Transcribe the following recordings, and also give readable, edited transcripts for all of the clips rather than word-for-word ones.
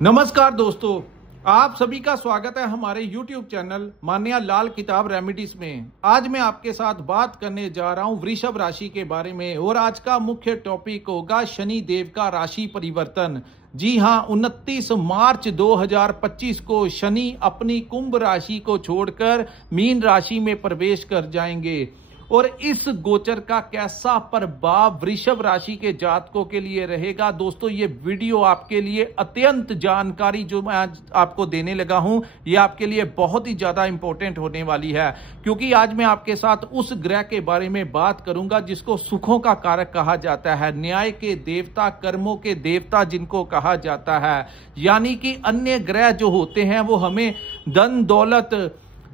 नमस्कार दोस्तों, आप सभी का स्वागत है हमारे YouTube चैनल मान्या लाल किताब रेमेडीज में। आज मैं आपके साथ बात करने जा रहा हूं वृषभ राशि के बारे में और आज का मुख्य टॉपिक होगा शनि देव का राशि परिवर्तन। जी हां, 29 मार्च 2025 को शनि अपनी कुंभ राशि को छोड़कर मीन राशि में प्रवेश कर जाएंगे और इस गोचर का कैसा प्रभाव वृषभ राशि के जातकों के लिए रहेगा। दोस्तों, ये वीडियो आपके लिए अत्यंत जानकारी जो मैं आज आपको देने लगा हूं, ये आपके लिए बहुत ही ज्यादा इंपॉर्टेंट होने वाली है, क्योंकि आज मैं आपके साथ उस ग्रह के बारे में बात करूंगा जिसको सुखों का कारक कहा जाता है, न्याय के देवता, कर्मों के देवता जिनको कहा जाता है। यानी कि अन्य ग्रह जो होते हैं वो हमें धन दौलत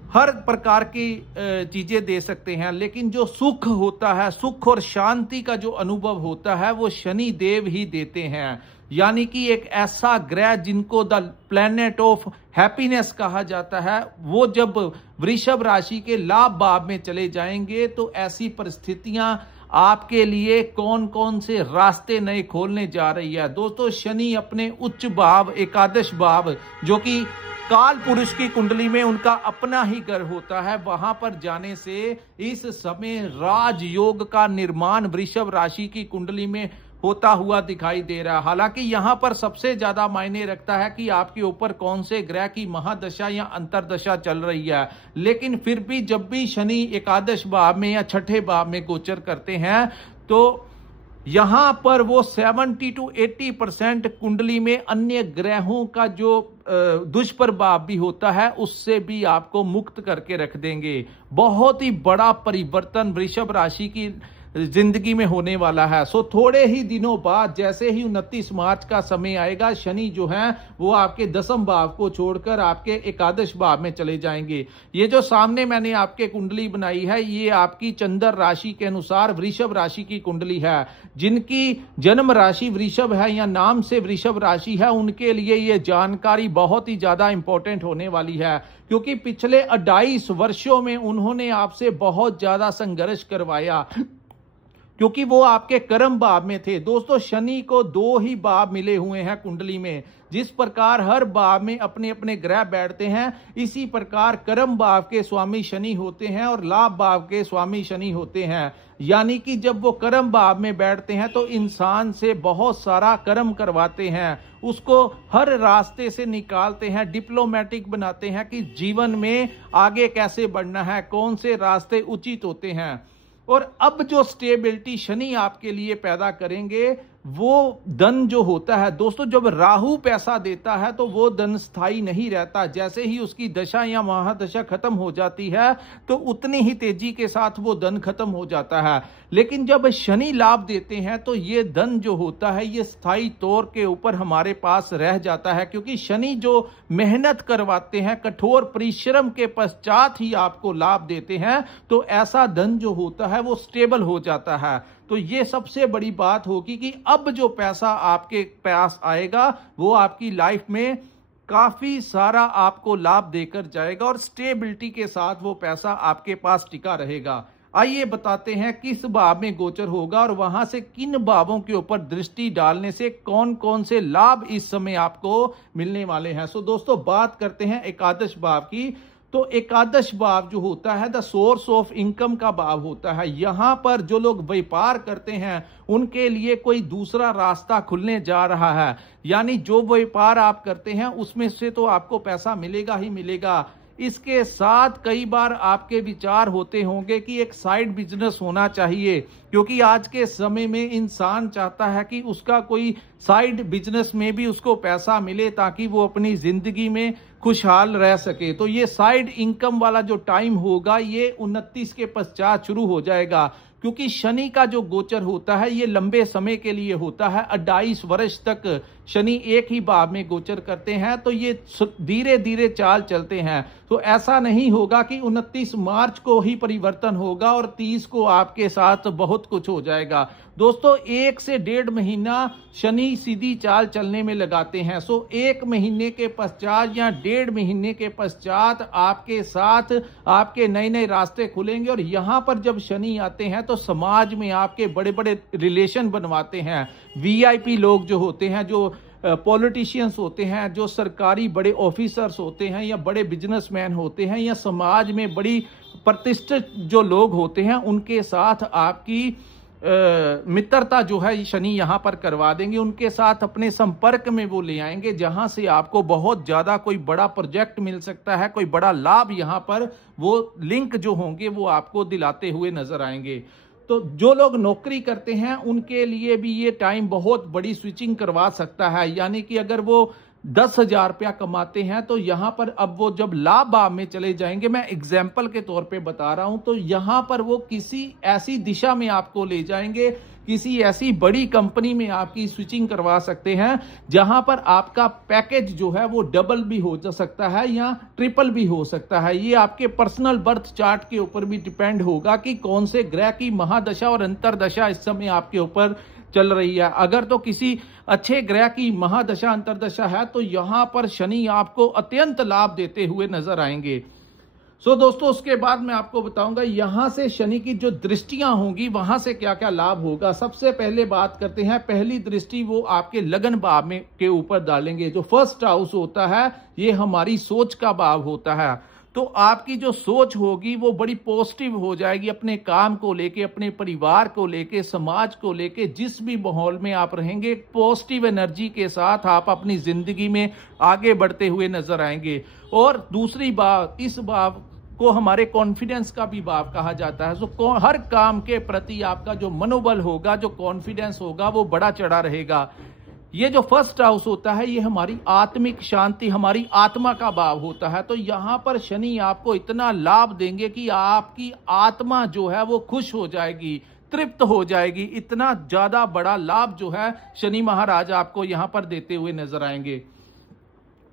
हर प्रकार की चीजें दे सकते हैं, लेकिन जो सुख होता है, सुख और शांति का जो अनुभव होता है वो शनि देव ही देते हैं। यानी कि एक ऐसा ग्रह जिनको द प्लैनेट ऑफ हैप्पीनेस कहा जाता है, वो जब वृषभ राशि के लाभ भाव में चले जाएंगे तो ऐसी परिस्थितियां आपके लिए कौन कौन से रास्ते नए खोलने जा रही है। दोस्तों, शनि अपने उच्च भाव, एकादश भाव, जो कि काल पुरुष की कुंडली में उनका अपना ही घर होता है, वहां पर जाने से इस समय राजयोग का निर्माण वृषभ राशि की कुंडली में होता हुआ दिखाई दे रहा है। हालांकि यहां पर सबसे ज्यादा मायने रखता है कि आपके ऊपर कौन से ग्रह की महादशा या अंतरदशा चल रही है, लेकिन फिर भी जब भी शनि एकादश भाव में या छठे भाव में गोचर करते हैं तो यहां पर वो 70 to 80% कुंडली में अन्य ग्रहों का जो दुष्प्रभाव भी होता है उससे भी आपको मुक्त करके रख देंगे। बहुत ही बड़ा परिवर्तन वृषभ राशि की जिंदगी में होने वाला है। सो थोड़े ही दिनों बाद, जैसे ही 29 मार्च का समय आएगा, शनि जो है वो आपके दसम भाव को छोड़कर आपके एकादश भाव में चले जाएंगे। ये जो सामने मैंने आपके कुंडली बनाई है, ये आपकी चंद्र राशि के अनुसार वृषभ राशि की कुंडली है। जिनकी जन्म राशि वृषभ है या नाम से वृषभ राशि है, उनके लिए ये जानकारी बहुत ही ज्यादा इंपॉर्टेंट होने वाली है, क्योंकि पिछले 28 वर्षों में उन्होंने आपसे बहुत ज्यादा संघर्ष करवाया, क्योंकि वो आपके कर्म भाव में थे। दोस्तों, शनि को 2 ही भाव मिले हुए हैं कुंडली में। जिस प्रकार हर भाव में अपने अपने ग्रह बैठते हैं, इसी प्रकार कर्म भाव के स्वामी शनि होते हैं और लाभ भाव के स्वामी शनि होते हैं। यानी कि जब वो कर्म भाव में बैठते हैं तो इंसान से बहुत सारा कर्म करवाते हैं, उसको हर रास्ते से निकालते हैं, डिप्लोमेटिक बनाते हैं कि जीवन में आगे कैसे बढ़ना है, कौन से रास्ते उचित होते हैं। और अब जो स्टेबिलिटी शनि आपके लिए पैदा करेंगे, वो धन जो होता है, दोस्तों, जब राहु पैसा देता है तो वो धन स्थायी नहीं रहता। जैसे ही उसकी दशा या महादशा खत्म हो जाती है तो उतनी ही तेजी के साथ वो धन खत्म हो जाता है। लेकिन जब शनि लाभ देते हैं तो ये धन जो होता है ये स्थायी तौर के ऊपर हमारे पास रह जाता है, क्योंकि शनि जो मेहनत करवाते हैं, कठोर परिश्रम के पश्चात ही आपको लाभ देते हैं, तो ऐसा धन जो होता है वो स्टेबल हो जाता है। तो ये सबसे बड़ी बात होगी कि अब जो पैसा आपके पास आएगा वो आपकी लाइफ में काफी सारा आपको लाभ देकर जाएगा और स्टेबिलिटी के साथ वो पैसा आपके पास टिका रहेगा। आइए बताते हैं किस भाव में गोचर होगा और वहां से किन भावों के ऊपर दृष्टि डालने से कौन कौन से लाभ इस समय आपको मिलने वाले हैं। सो दोस्तों, बात करते हैं एकादश भाव की। तो एकादश भाव जो होता है द सोर्स ऑफ इनकम का भाव होता है। यहां पर जो लोग व्यापार करते हैं उनके लिए कोई दूसरा रास्ता खुलने जा रहा है। यानी जो व्यापार आप करते हैं उसमें से तो आपको पैसा मिलेगा ही मिलेगा। इसके साथ कई बार आपके विचार होते होंगे कि एक साइड बिजनेस होना चाहिए, क्योंकि आज के समय में इंसान चाहता है कि उसका कोई साइड बिजनेस में भी उसको पैसा मिले ताकि वो अपनी जिंदगी में खुशहाल रह सके। तो ये साइड इनकम वाला जो टाइम होगा ये 29 के पश्चात शुरू हो जाएगा, क्योंकि शनि का जो गोचर होता है ये लंबे समय के लिए होता है। 28 वर्ष तक शनि एक ही भाव में गोचर करते हैं, तो ये धीरे धीरे चाल चलते हैं। तो ऐसा नहीं होगा कि 29 मार्च को ही परिवर्तन होगा और 30 को आपके साथ बहुत कुछ हो जाएगा। दोस्तों, 1 से 1.5 महीना शनि सीधी चाल चलने में लगाते हैं। सो 1 महीने के पश्चात या 1.5 महीने के पश्चात आपके साथ आपके नए नए रास्ते खुलेंगे। और यहां पर जब शनि आते हैं तो समाज में आपके बड़े बड़े रिलेशन बनवाते हैं। वीआईपी लोग जो होते हैं, जो पॉलिटिशियंस होते हैं, जो सरकारी बड़े ऑफिसर्स होते हैं या बड़े बिजनेसमैन होते हैं या समाज में बड़ी प्रतिष्ठित जो लोग होते हैं, उनके साथ आपकी मित्रता जो है शनि यहां पर करवा देंगे। उनके साथ अपने संपर्क में वो ले आएंगे, जहां से आपको बहुत ज्यादा कोई बड़ा प्रोजेक्ट मिल सकता है, कोई बड़ा लाभ यहां पर वो लिंक जो होंगे वो आपको दिलाते हुए नजर आएंगे। तो जो लोग नौकरी करते हैं उनके लिए भी ये टाइम बहुत बड़ी स्विचिंग करवा सकता है। यानी कि अगर वो 10,000 रुपया कमाते हैं तो यहां पर अब वो जब लाभ भाव में चले जाएंगे, मैं एग्जाम्पल के तौर पे बता रहा हूं, तो यहां पर वो किसी ऐसी दिशा में आपको ले जाएंगे, किसी ऐसी बड़ी कंपनी में आपकी स्विचिंग करवा सकते हैं जहां पर आपका पैकेज जो है वो डबल भी हो सकता है या ट्रिपल भी हो सकता है। ये आपके पर्सनल बर्थ चार्ट के ऊपर भी डिपेंड होगा कि कौन से ग्रह की महादशा और अंतरदशा इस समय आपके ऊपर चल रही है। अगर तो किसी अच्छे ग्रह की महादशा अंतरदशा है तो यहां पर शनि आपको अत्यंत लाभ देते हुए नजर आएंगे। दोस्तों, उसके बाद मैं आपको बताऊंगा यहां से शनि की जो दृष्टियां होंगी वहां से क्या क्या लाभ होगा। सबसे पहले बात करते हैं, पहली दृष्टि वो आपके लगन भाव में के ऊपर डालेंगे। जो फर्स्ट हाउस होता है ये हमारी सोच का भाव होता है, तो आपकी जो सोच होगी वो बड़ी पॉजिटिव हो जाएगी अपने काम को लेके, अपने परिवार को लेके, समाज को लेके। जिस भी माहौल में आप रहेंगे पॉजिटिव एनर्जी के साथ आप अपनी जिंदगी में आगे बढ़ते हुए नजर आएंगे। और दूसरी बात, इस भाव को हमारे कॉन्फिडेंस का भी भाव कहा जाता है। तो हर काम के प्रति आपका जो मनोबल होगा, जो कॉन्फिडेंस होगा वो बड़ा चढ़ा रहेगा। ये जो फर्स्ट हाउस होता है ये हमारी आत्मिक शांति, हमारी आत्मा का भाव होता है। तो यहां पर शनि आपको इतना लाभ देंगे कि आपकी आत्मा जो है वो खुश हो जाएगी, तृप्त हो जाएगी। इतना ज्यादा बड़ा लाभ जो है शनि महाराज आपको यहां पर देते हुए नजर आएंगे।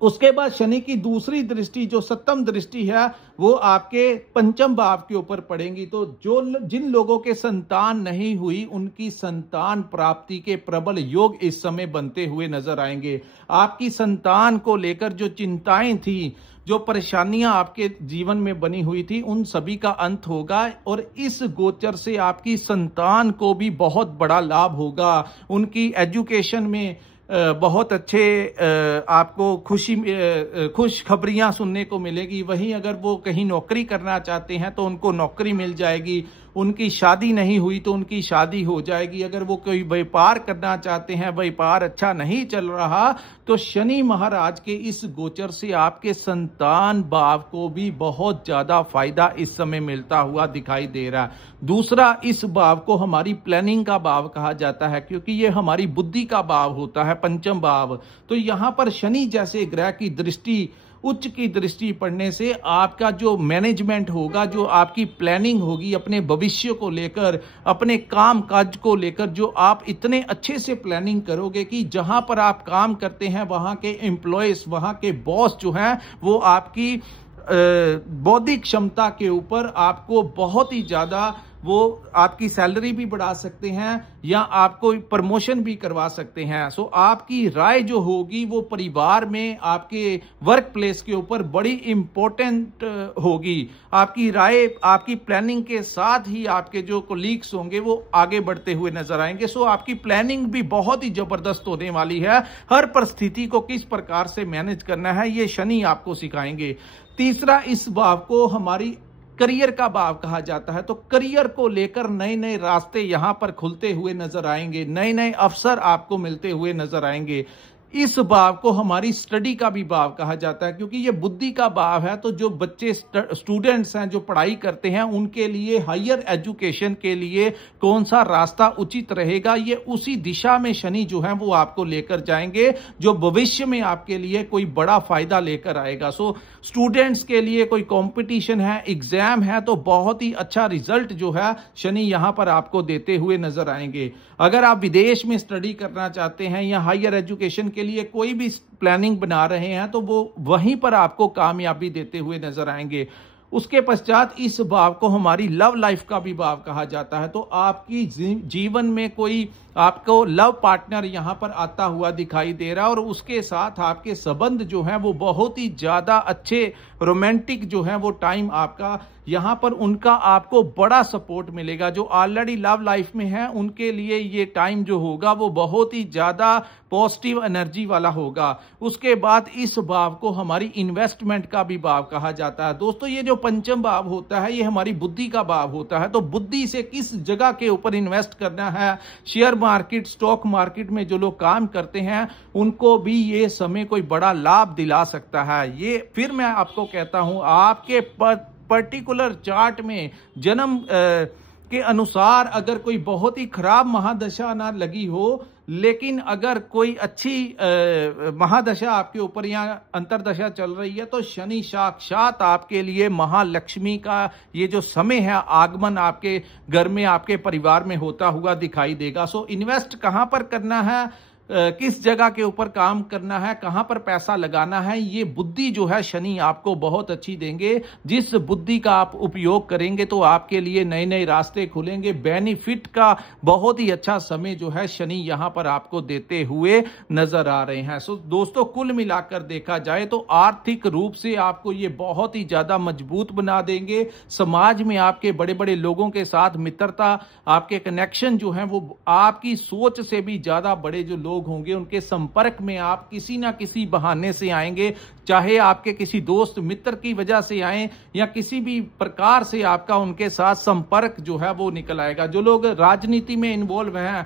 उसके बाद शनि की दूसरी दृष्टि जो सप्तम दृष्टि है वो आपके पंचम भाव के ऊपर पड़ेगी। तो जिन लोगों के संतान नहीं हुई उनकी संतान प्राप्ति के प्रबल योग इस समय बनते हुए नजर आएंगे। आपकी संतान को लेकर जो चिंताएं थी, जो परेशानियां आपके जीवन में बनी हुई थी, उन सभी का अंत होगा। और इस गोचर से आपकी संतान को भी बहुत बड़ा लाभ होगा। उनकी एजुकेशन में बहुत अच्छे आपको खुश खबरियां सुनने को मिलेगी। वहीं अगर वो कहीं नौकरी करना चाहते हैं तो उनको नौकरी मिल जाएगी। उनकी शादी नहीं हुई तो उनकी शादी हो जाएगी। अगर वो कोई व्यापार करना चाहते हैं, व्यापार अच्छा नहीं चल रहा, तो शनि महाराज के इस गोचर से आपके संतान भाव को भी बहुत ज्यादा फायदा इस समय मिलता हुआ दिखाई दे रहा है। दूसरा, इस भाव को हमारी प्लानिंग का भाव कहा जाता है, क्योंकि ये हमारी बुद्धि का भाव होता है, पंचम भाव। तो यहां पर शनि जैसे ग्रह की दृष्टि, उच्च की दृष्टि पड़ने से आपका जो मैनेजमेंट होगा, जो आपकी प्लानिंग होगी अपने भविष्य को लेकर, अपने काम काज को लेकर, जो आप इतने अच्छे से प्लानिंग करोगे कि जहां पर आप काम करते हैं वहां के एम्प्लॉयज, वहां के बॉस जो हैं वो आपकी बौद्धिक क्षमता के ऊपर आपको बहुत ही ज्यादा वो आपकी सैलरी भी बढ़ा सकते हैं या आपको प्रमोशन भी करवा सकते हैं। सो आपकी राय जो होगी वो परिवार में, आपके वर्क प्लेस के ऊपर बड़ी इंपॉर्टेंट होगी। आपकी राय, आपकी प्लानिंग के साथ ही आपके जो कोलीग्स होंगे वो आगे बढ़ते हुए नजर आएंगे। सो आपकी प्लानिंग भी बहुत ही जबरदस्त होने वाली है। हर परिस्थिति को किस प्रकार से मैनेज करना है ये शनि आपको सिखाएंगे। तीसरा, इस भाव को हमारी करियर का भाव कहा जाता है। तो करियर को लेकर नए नए रास्ते यहां पर खुलते हुए नजर आएंगे, नए नए अवसर आपको मिलते हुए नजर आएंगे। इस भाव को हमारी स्टडी का भी भाव कहा जाता है, क्योंकि ये बुद्धि का भाव है। तो जो बच्चे स्टूडेंट्स हैं, जो पढ़ाई करते हैं, उनके लिए हायर एजुकेशन के लिए कौन सा रास्ता उचित रहेगा, ये उसी दिशा में शनि जो है वो आपको लेकर जाएंगे, जो भविष्य में आपके लिए कोई बड़ा फायदा लेकर आएगा। सो स्टूडेंट्स के लिए कोई कंपटीशन है, एग्जाम है, तो बहुत ही अच्छा रिजल्ट जो है शनि यहां पर आपको देते हुए नजर आएंगे। अगर आप विदेश में स्टडी करना चाहते हैं या हायर एजुकेशन के लिए कोई भी प्लानिंग बना रहे हैं तो वो वहीं पर आपको कामयाबी देते हुए नजर आएंगे। उसके पश्चात इस भाव को हमारी लव लाइफ का भी भाव कहा जाता है। तो आपकी जीवन में कोई आपको लव पार्टनर यहां पर आता हुआ दिखाई दे रहा है और उसके साथ आपके संबंध जो है वो बहुत ही ज्यादा अच्छे रोमांटिक जो है वो टाइम आपका यहां पर उनका आपको बड़ा सपोर्ट मिलेगा। जो ऑलरेडी लव लाइफ में है उनके लिए ये टाइम जो होगा वो बहुत ही ज्यादा पॉजिटिव एनर्जी वाला होगा। उसके बाद इस भाव को हमारी इन्वेस्टमेंट का भी भाव कहा जाता है। दोस्तों ये जो पंचम भाव होता है ये हमारी बुद्धि का भाव होता है। तो बुद्धि से किस जगह के ऊपर इन्वेस्ट करना है, शेयर मार्केट स्टॉक मार्केट में जो लोग काम करते हैं उनको भी ये समय कोई बड़ा लाभ दिला सकता है। ये फिर मैं आपको कहता हूं आपके पर्टिकुलर चार्ट में जन्म के अनुसार अगर कोई बहुत ही खराब महादशा ना लगी हो, लेकिन अगर कोई अच्छी महादशा आपके ऊपर या अंतरदशा चल रही है तो शनि साक्षात आपके लिए महालक्ष्मी का ये जो समय है आगमन आपके घर में आपके परिवार में होता हुआ दिखाई देगा। सो इन्वेस्ट कहां पर करना है, किस जगह के ऊपर काम करना है, कहां पर पैसा लगाना है, ये बुद्धि जो है शनि आपको बहुत अच्छी देंगे। जिस बुद्धि का आप उपयोग करेंगे तो आपके लिए नए नए रास्ते खुलेंगे। बेनिफिट का बहुत ही अच्छा समय जो है शनि यहां पर आपको देते हुए नजर आ रहे हैं। सो दोस्तों कुल मिलाकर देखा जाए तो आर्थिक रूप से आपको ये बहुत ही ज्यादा मजबूत बना देंगे। समाज में आपके बड़े बड़े लोगों के साथ मित्रता, आपके कनेक्शन जो है वो आपकी सोच से भी ज्यादा बड़े जो लोग होंगे उनके संपर्क में आप किसी ना किसी बहाने से आएंगे, चाहे आपके किसी दोस्त मित्र की वजह से आए या किसी भी प्रकार से आपका उनके साथ संपर्क जो है वो निकल आएगा। जो लोग राजनीति में इन्वॉल्व हैं,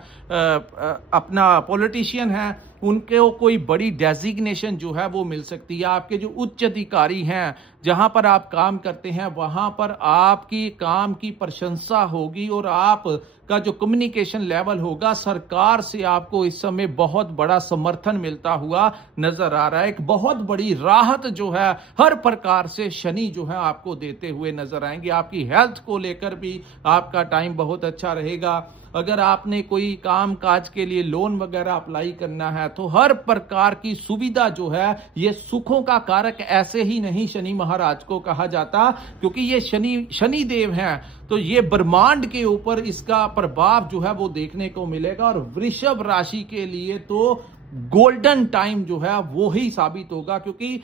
अपना पॉलिटिशियन है, उनको कोई बड़ी डेजिग्नेशन जो है वो मिल सकती है। आपके जो उच्च अधिकारी हैं जहां पर आप काम करते हैं वहां पर आपकी काम की प्रशंसा होगी और आप का जो कम्युनिकेशन लेवल होगा सरकार से आपको इस समय बहुत बड़ा समर्थन मिलता हुआ नजर आ रहा है। एक बहुत बड़ी राहत जो है हर प्रकार से शनि जो है आपको देते हुए नजर आएंगे। आपकी हेल्थ को लेकर भी आपका टाइम बहुत अच्छा रहेगा। अगर आपने कोई काम काज के लिए लोन वगैरह अप्लाई करना है तो हर प्रकार की सुविधा जो है, ये सुखों का कारक ऐसे ही नहीं शनि महाराज को कहा जाता, क्योंकि ये शनि देव हैं तो ये ब्रह्मांड के ऊपर इसका प्रभाव जो है वो देखने को मिलेगा। और वृषभ राशि के लिए तो गोल्डन टाइम जो है वो ही साबित होगा, क्योंकि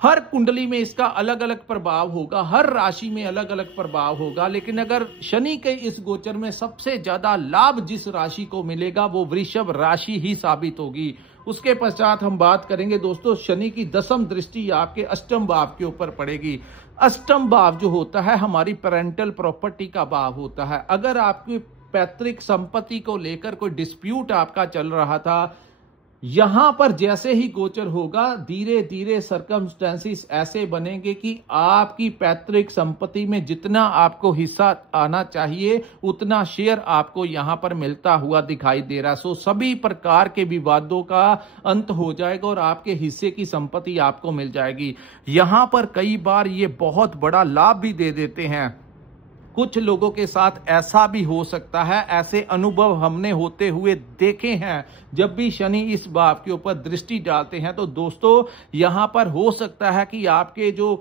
हर कुंडली में इसका अलग अलग प्रभाव होगा, हर राशि में अलग अलग प्रभाव होगा। लेकिन अगर शनि के इस गोचर में सबसे ज्यादा लाभ जिस राशि को मिलेगा वो वृषभ राशि ही साबित होगी। उसके पश्चात हम बात करेंगे दोस्तों शनि की दसम दृष्टि आपके अष्टम भाव के ऊपर पड़ेगी। अष्टम भाव जो होता है हमारी पेरेंटल प्रॉपर्टी का भाव होता है। अगर आपकी पैतृक संपत्ति को लेकर कोई डिस्प्यूट आपका चल रहा था, यहां पर जैसे ही गोचर होगा धीरे धीरे सर्कमस्टेंसेस ऐसे बनेंगे कि आपकी पैतृक संपत्ति में जितना आपको हिस्सा आना चाहिए उतना शेयर आपको यहां पर मिलता हुआ दिखाई दे रहा है। सो सभी प्रकार के विवादों का अंत हो जाएगा और आपके हिस्से की संपत्ति आपको मिल जाएगी। यहां पर कई बार ये बहुत बड़ा लाभ भी दे देते हैं। कुछ लोगों के साथ ऐसा भी हो सकता है, ऐसे अनुभव हमने होते हुए देखे हैं। जब भी शनि इस भाव के ऊपर दृष्टि डालते हैं तो दोस्तों यहां पर हो सकता है कि आपके जो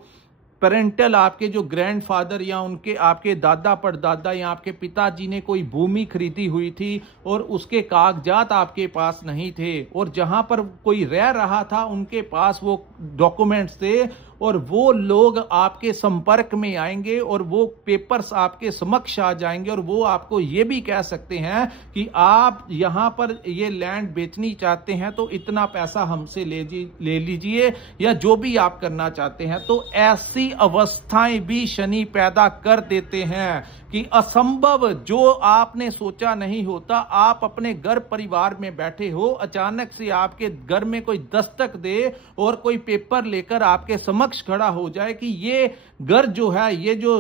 पेरेंटल, आपके जो ग्रैंडफादर या उनके आपके दादा परदादा या आपके पिताजी ने कोई भूमि खरीदी हुई थी और उसके कागजात आपके पास नहीं थे, और जहां पर कोई रह रहा था उनके पास वो डॉक्यूमेंट्स थे, और वो लोग आपके संपर्क में आएंगे और वो पेपर्स आपके समक्ष आ जाएंगे और वो आपको ये भी कह सकते हैं कि आप यहां पर ये लैंड बेचनी चाहते हैं तो इतना पैसा हमसे ले लीजिए, या जो भी आप करना चाहते हैं। तो ऐसी अवस्थाएं भी शनि पैदा कर देते हैं कि असंभव जो आपने सोचा नहीं होता, आप अपने घर परिवार में बैठे हो, अचानक से आपके घर में कोई दस्तक दे और कोई पेपर लेकर आपके समक्ष खड़ा हो जाए कि ये घर जो है, ये जो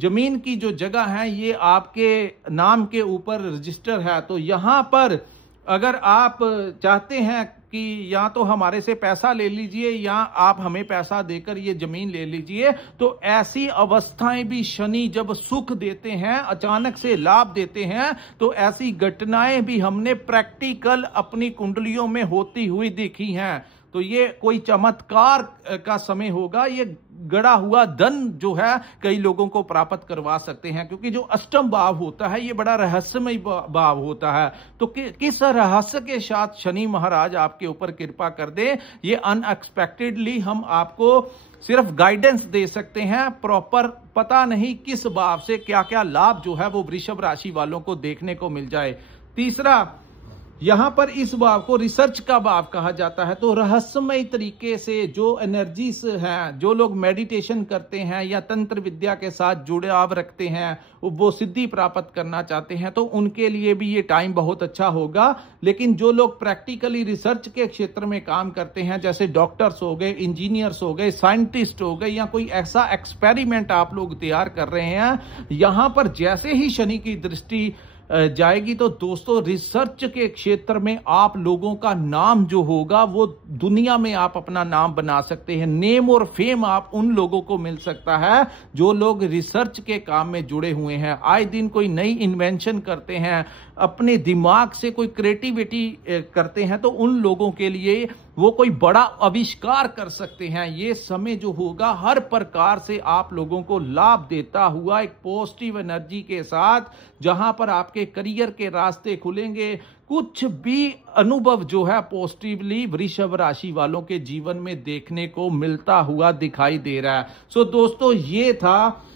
जमीन की जो जगह है ये आपके नाम के ऊपर रजिस्टर है। तो यहां पर अगर आप चाहते हैं कि या तो हमारे से पैसा ले लीजिए या आप हमें पैसा देकर ये जमीन ले लीजिए, तो ऐसी अवस्थाएं भी शनि जब सुख देते हैं, अचानक से लाभ देते हैं, तो ऐसी घटनाएं भी हमने प्रैक्टिकल अपनी कुंडलियों में होती हुई देखी हैं। तो ये कोई चमत्कार का समय होगा। ये गड़ा हुआ धन जो है कई लोगों को प्राप्त करवा सकते हैं, क्योंकि जो अष्टम भाव होता है ये बड़ा रहस्यमय भाव होता है। तो किस रहस्य के साथ शनि महाराज आपके ऊपर कृपा कर दे, ये अनएक्सपेक्टेडली हम आपको सिर्फ गाइडेंस दे सकते हैं। प्रॉपर पता नहीं किस भाव से क्या क्या लाभ जो है वो वृषभ राशि वालों को देखने को मिल जाए। तीसरा, यहां पर इस भाव को रिसर्च का भाव कहा जाता है। तो रहस्यमय तरीके से जो एनर्जीज हैं, जो लोग मेडिटेशन करते हैं या तंत्र विद्या के साथ जुड़ाव रखते हैं, वो सिद्धि प्राप्त करना चाहते हैं, तो उनके लिए भी ये टाइम बहुत अच्छा होगा। लेकिन जो लोग प्रैक्टिकली रिसर्च के क्षेत्र में काम करते हैं, जैसे डॉक्टर्स हो गए, इंजीनियर्स हो गए, साइंटिस्ट हो गए, या कोई ऐसा एक्सपेरिमेंट आप लोग तैयार कर रहे हैं, यहां पर जैसे ही शनि की दृष्टि जाएगी तो दोस्तों रिसर्च के क्षेत्र में आप लोगों का नाम जो होगा वो दुनिया में आप अपना नाम बना सकते हैं। नेम और फेम आप उन लोगों को मिल सकता है जो लोग रिसर्च के काम में जुड़े हुए हैं। आए दिन कोई नई इन्वेंशन करते हैं, अपने दिमाग से कोई क्रिएटिविटी करते हैं, तो उन लोगों के लिए वो कोई बड़ा आविष्कार कर सकते हैं। ये समय जो होगा हर प्रकार से आप लोगों को लाभ देता हुआ एक पॉजिटिव एनर्जी के साथ, जहां पर आपके करियर के रास्ते खुलेंगे। कुछ भी अनुभव जो है पॉजिटिवली वृषभ राशि वालों के जीवन में देखने को मिलता हुआ दिखाई दे रहा है। सो दोस्तों, ये था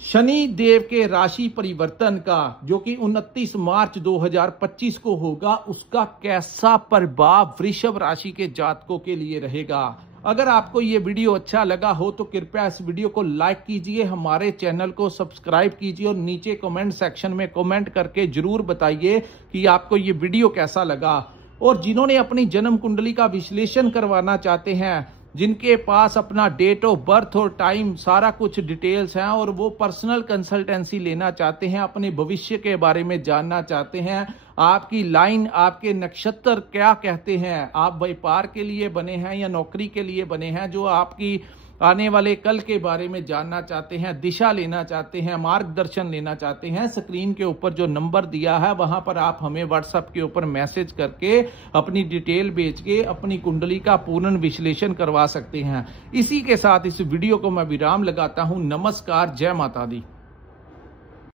शनि देव के राशि परिवर्तन का, जो कि 29 मार्च 2025 को होगा, उसका कैसा प्रभाव वृषभ राशि के जातकों के लिए रहेगा। अगर आपको ये वीडियो अच्छा लगा हो तो कृपया इस वीडियो को लाइक कीजिए, हमारे चैनल को सब्सक्राइब कीजिए और नीचे कमेंट सेक्शन में कमेंट करके जरूर बताइए कि आपको ये वीडियो कैसा लगा। और जिन्होंने अपनी जन्म कुंडली का विश्लेषण करवाना चाहते हैं, जिनके पास अपना डेट ऑफ बर्थ और टाइम सारा कुछ डिटेल्स हैं, और वो पर्सनल कंसल्टेंसी लेना चाहते हैं, अपने भविष्य के बारे में जानना चाहते हैं, आपकी लाइन, आपके नक्षत्र क्या कहते हैं, आप व्यापार के लिए बने हैं या नौकरी के लिए बने हैं, जो आपकी आने वाले कल के बारे में जानना चाहते हैं, दिशा लेना चाहते हैं, मार्गदर्शन लेना चाहते हैं, स्क्रीन के ऊपर जो नंबर दिया है वहां पर आप हमें व्हाट्सएप के ऊपर मैसेज करके अपनी डिटेल भेज के अपनी कुंडली का पूर्ण विश्लेषण करवा सकते हैं। इसी के साथ इस वीडियो को मैं विराम लगाता हूं। नमस्कार, जय माता दी।